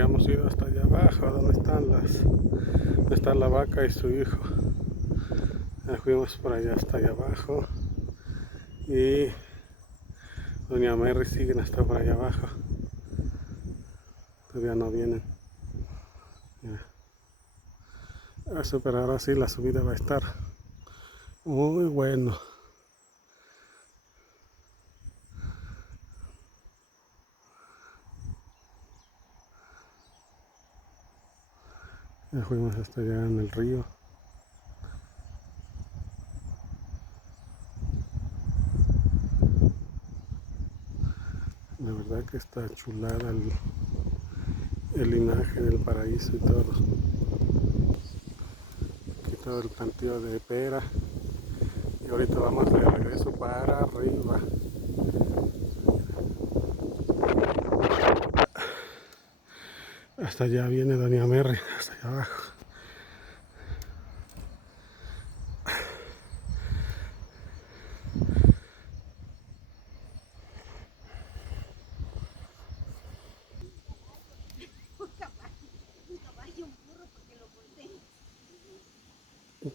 habíamos ido hasta allá abajo, donde está la vaca y su hijo. Fuimos por allá hasta allá abajo y doña Mary sigue hasta por allá abajo. Todavía no vienen. Eso, pero ahora sí la subida va a estar muy bueno. Ya fuimos hasta allá en el río. La verdad que está chulada el imagen del paraíso y todo. Aquí todo el plantío de pera. Y ahorita vamos de regreso para arriba. Hasta allá viene doña Mary, hasta allá abajo.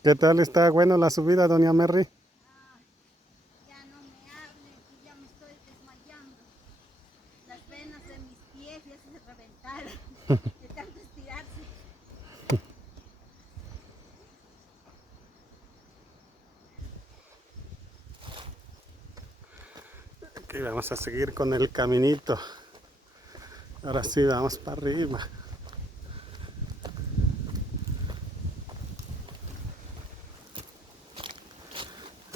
¿Qué tal está bueno la subida, doña Mary? Ya no me hable, que ya me estoy desmayando. Las venas de mis pies ya se reventaron de tanto estirarse. Aquí vamos a seguir con el caminito. Ahora sí vamos para arriba.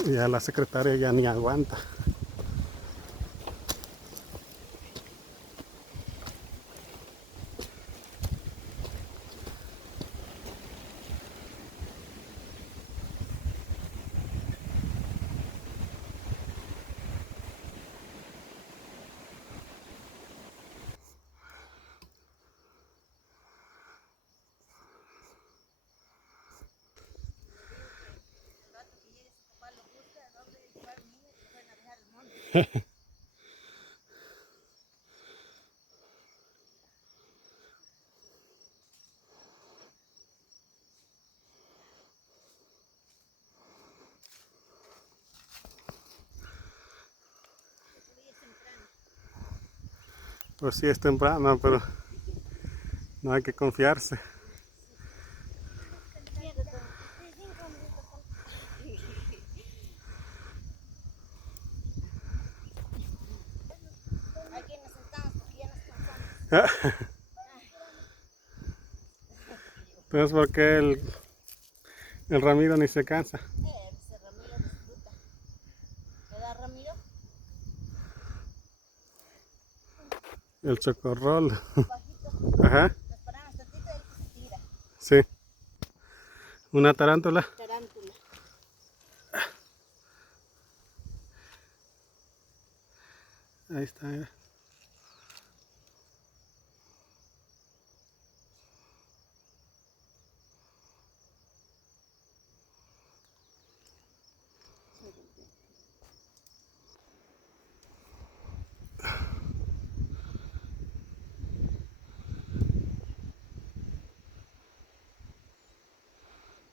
Ya la secretaria ya ni aguanta. El rato que llegue su papá lo busca, ¿a dónde llevar al niño? Que lo van a dejar al monte. Todavía es temprano. Pues sí es temprano, pero no hay que confiarse. Cierto, 5 minutos faltan. Aquí nos sentamos porque ya nos cansamos. Entonces, ¿por qué el Ramiro ni se cansa? Ese Ramiro disfruta. ¿Verdad, Ramiro? El chocorrol. Bajito. Ajá, Nos paramos tantito y él se tira. sí. Una tarántula. Tarántula. Ahí está.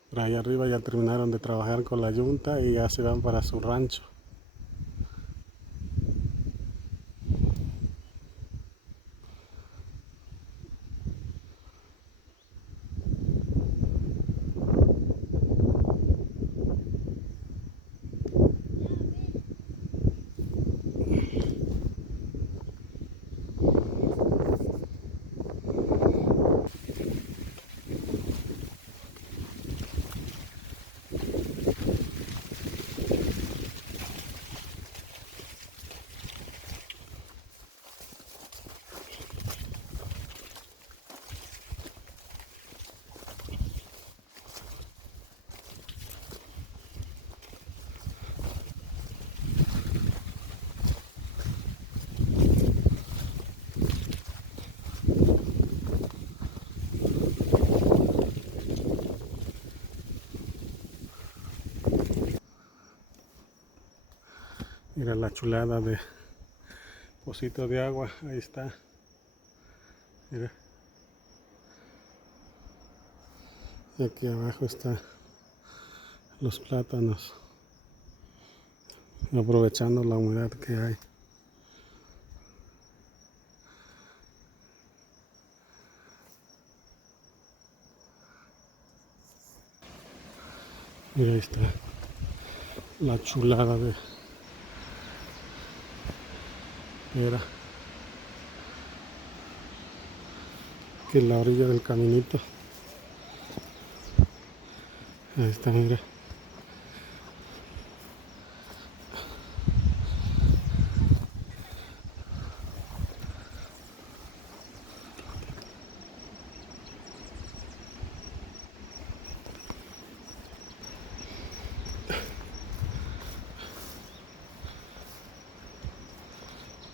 Por ahí arriba ya terminaron de trabajar con la yunta y ya se van para su rancho. Mira la chulada de pocito de agua, ahí está. Mira. Aquí abajo están los plátanos, aprovechando la humedad que hay. Y ahí está la chulada de pera, que es la orilla del caminito. Ahí está, mira.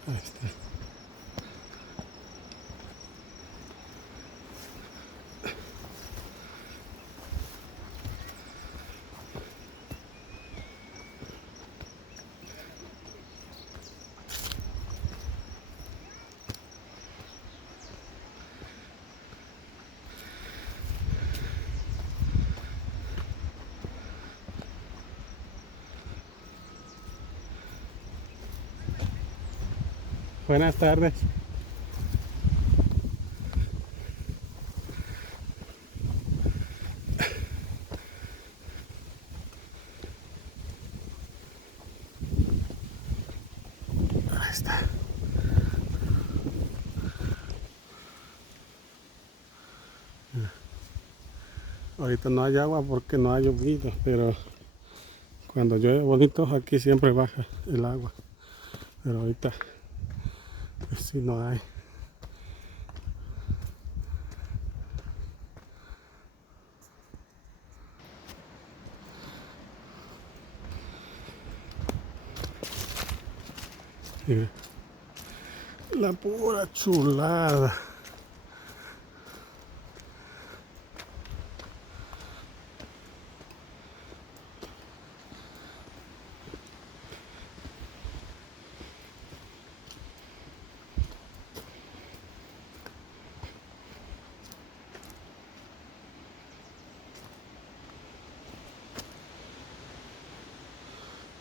Ahí está. Buenas tardes. Ahí está. Ahorita no hay agua porque no ha llovido, pero cuando llueve bonito aquí siempre baja el agua. Pero ahorita pues sí no hay. Mira, la pura chulada.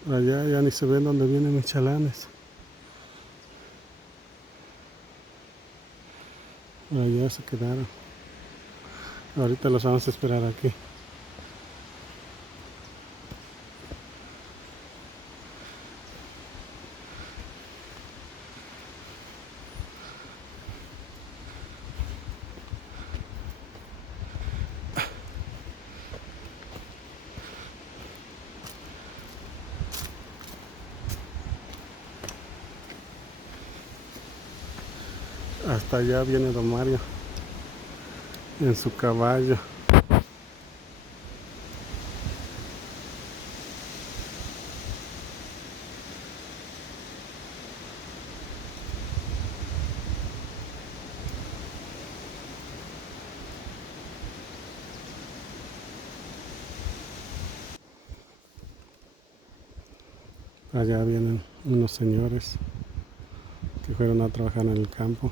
Allá ya ni se ven dónde vienen mis chalanes. Allá se quedaron. Ahorita los vamos a esperar aquí. Hasta allá viene don Mario en su caballo. Allá vienen unos señores que fueron a trabajar en el campo.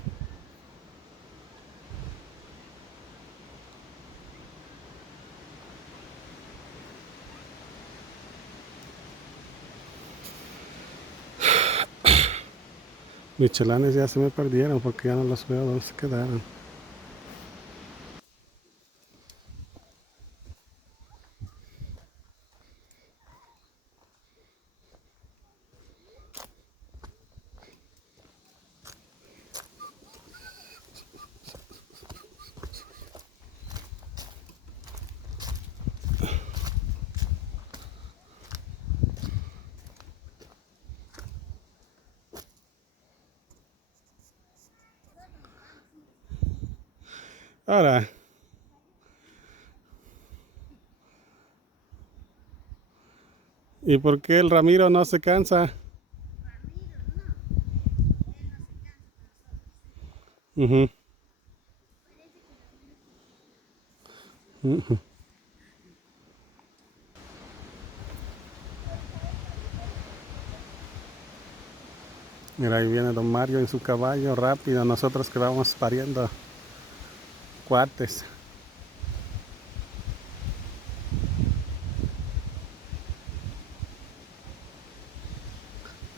Mis chalanes ya se me perdieron porque ya no los veo dónde se quedaron. Ahora, ¿y por qué el Ramiro no se cansa? Ujú, ujú. Mira, ahí viene don Mario en su caballo rápido. Nosotros que vamos pariendo cuates.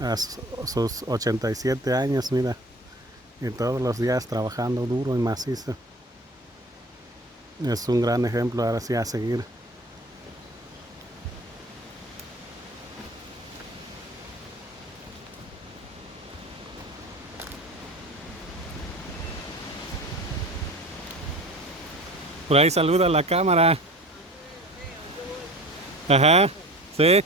a sus 87 años, mira, y todos los días trabajando duro y macizo. Es un gran ejemplo ahora sí a seguir. Por ahí saluda a la cámara. Ajá, sí.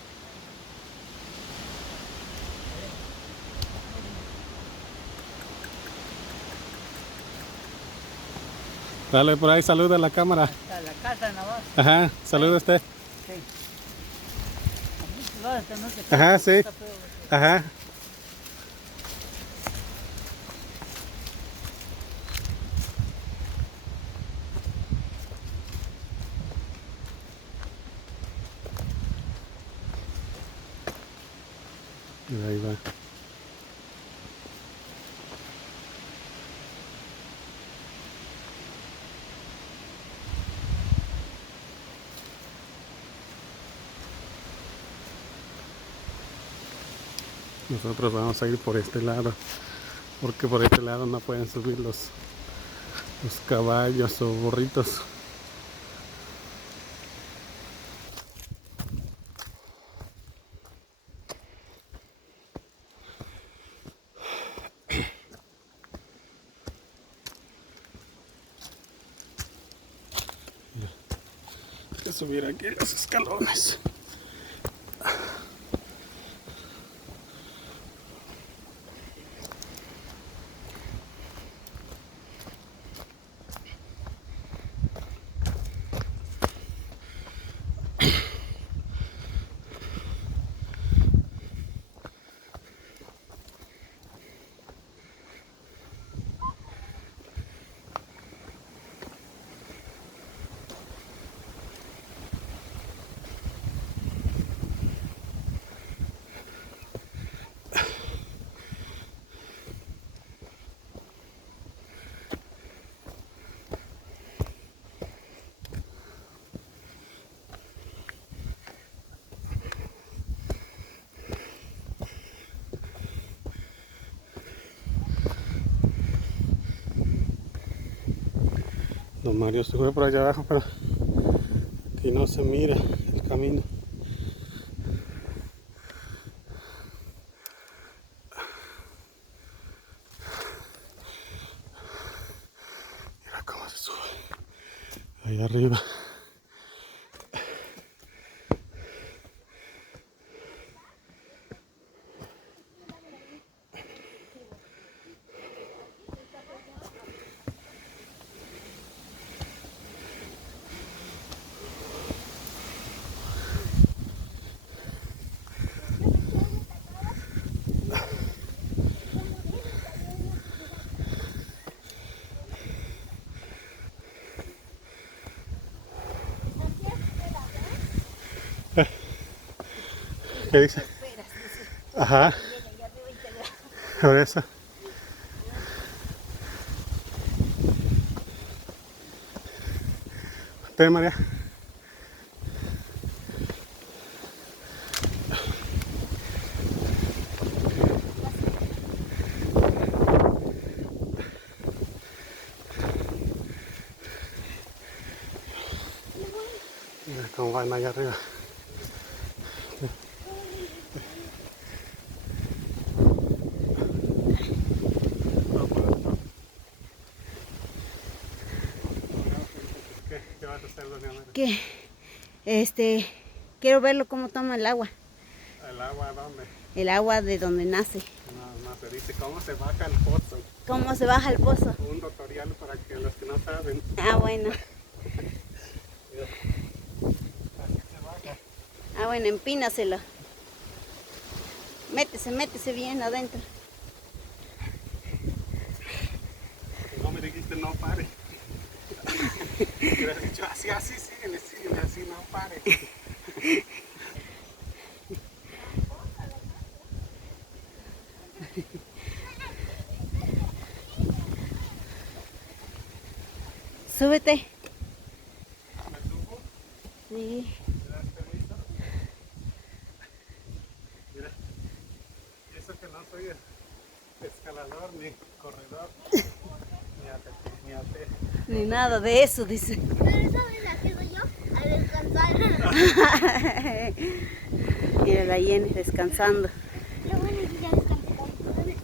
Dale, por ahí saluda a la cámara. Hasta la casa nomás. Ajá, saluda usted. Sí. A muchos lados no se Ajá, cansa, sí. está feo. Ajá. Y ahí va. Nosotros vamos a ir por este lado, porque por este lado no pueden subir los caballos o burritos. Hay que subir aquí los escalones. Don Mario se fue por allá abajo, pero aquí no se mira el camino. Mira cómo se sube ahí arriba. ¿Qué dice? Ajá. Por eso. ¿Usted, María? Mira cómo van allá arriba. ¿Qué vas a hacer, doña María? Que quiero verlo cómo toma el agua. ¿El agua dónde? El agua de donde nace. No, se dice cómo se baja el pozo. ¿Cómo se baja el pozo? Un tutorial para que los que no saben. Ah, bueno. Así se baja. Ah, bueno, empínaselo. Métese bien adentro. No me dijiste no pare. Me hubieras dicho así, síguele, así no pare. Súbete. ¿Me subo? Sí. ¿Me das permiso? Mira, eso soy escalador ni corredor, ni ate. Ni nada de eso, dice. Pero esa vez la quedo yo a descansar. Mira la Jenny descansando. Lo bueno es que ya descansé.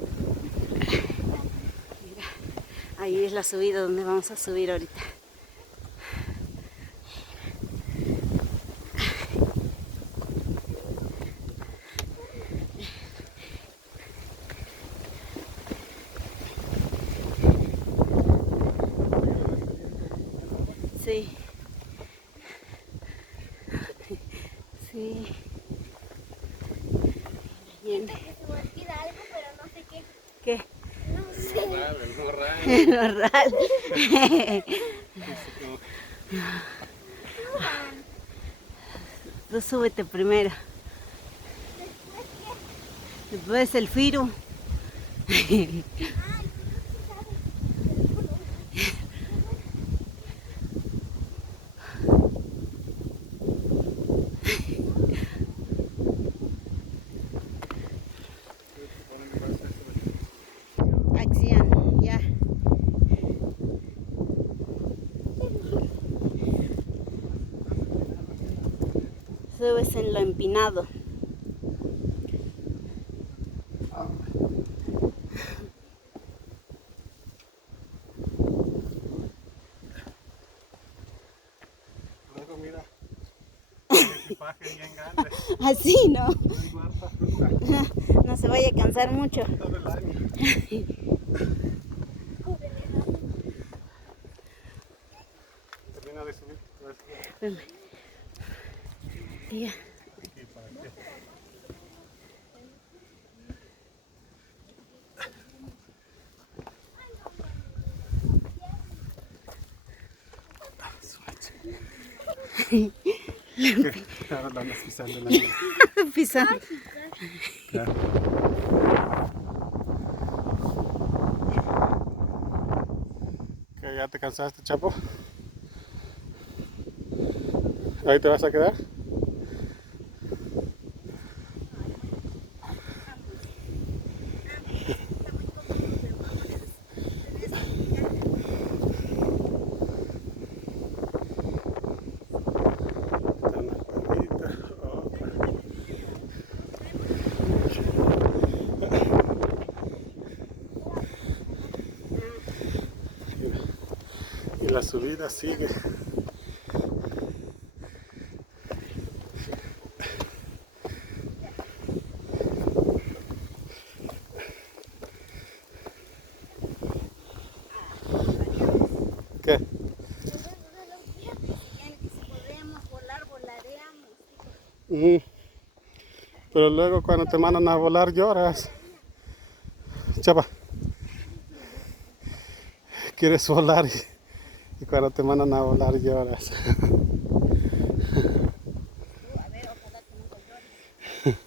Mira, ahí es la subida donde vamos a subir ahorita. Sí. Sí. Bien. Que se me olvida algo, pero no sé qué. ¿Qué? No sé. El morral. El morral. Tú súbete primero. Después el Firu. Acción, ya. Subes en lo empinado. Luego mira, el equipaje bien grande. Así, ¿no? No hay harta fruta No se vaya a cansar mucho. todo el año. Termina de subir. Ya. Aquí para que. Ahora la andas pisando la nieve. Pisando. Ya. ¿Ya te cansaste, Chapo? ¿Ahí te vas a quedar? Una palita, otra. Y la subida sigue. ¿Qué? Si podemos volar, volaríamos. Pero luego cuando te mandan a volar lloras. Chapa. Quieres volar y cuando te mandan a volar lloras. A ver, ojalá que nunca llores.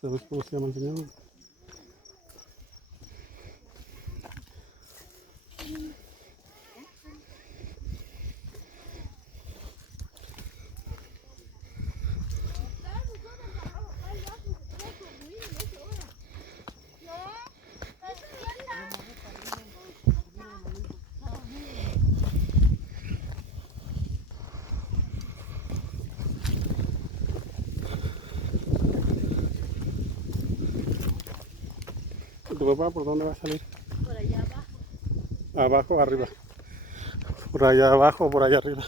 ¿Sabes cómo se llama el señor? ¿Tu papá por dónde va a salir? Por allá abajo. ¿Abajo o arriba? ¿Por allá abajo o por allá arriba?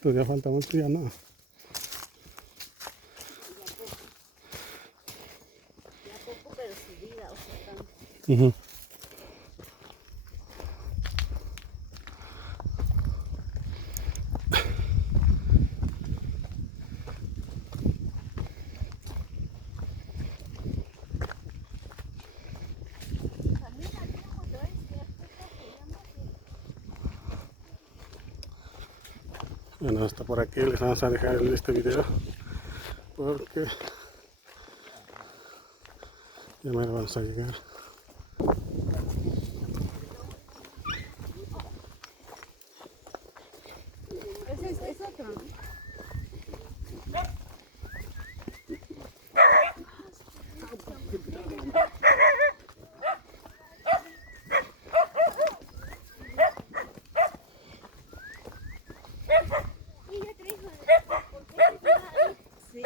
Todavía falta mucho, ya no. Ujú. Bueno, hasta por aquí les vamos a dejar este video porque ya me vamos a llegar. Es otro, ¿no? Y yo te digo, ¿por qué se queda ahí? Sí.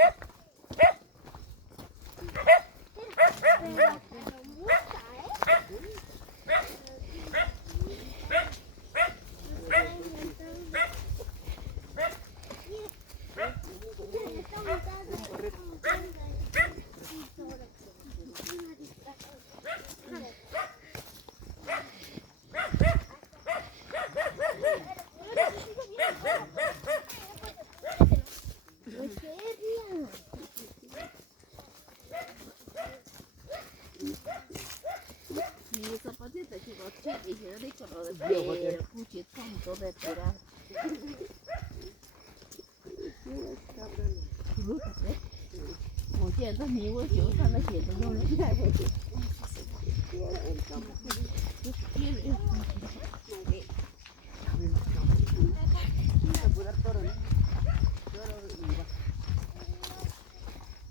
Pero mucha, Mi zapatita que boché y yo le con lo de puche tonto de tirar. Oye, entonces mi güey yo están haciendo no le da.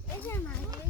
esa madre.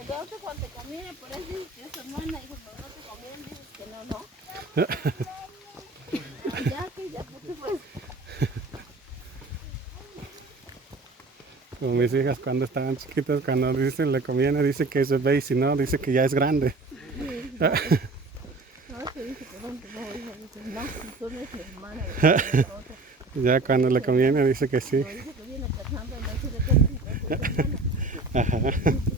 Entonces cuando te camine por eso que su hermana dijo, no te conviene, dices que no, no. Ya, pues. Como mis hijas cuando estaban chiquitas, cuando dicen le conviene, dice que es bebé y si no, dice que ya es grande. No, te dice que no, hija, dice, no, si tú no eres mi hermana, Ya cuando le conviene, dice que sí. dice que viene casando, no sé de qué, Ajá.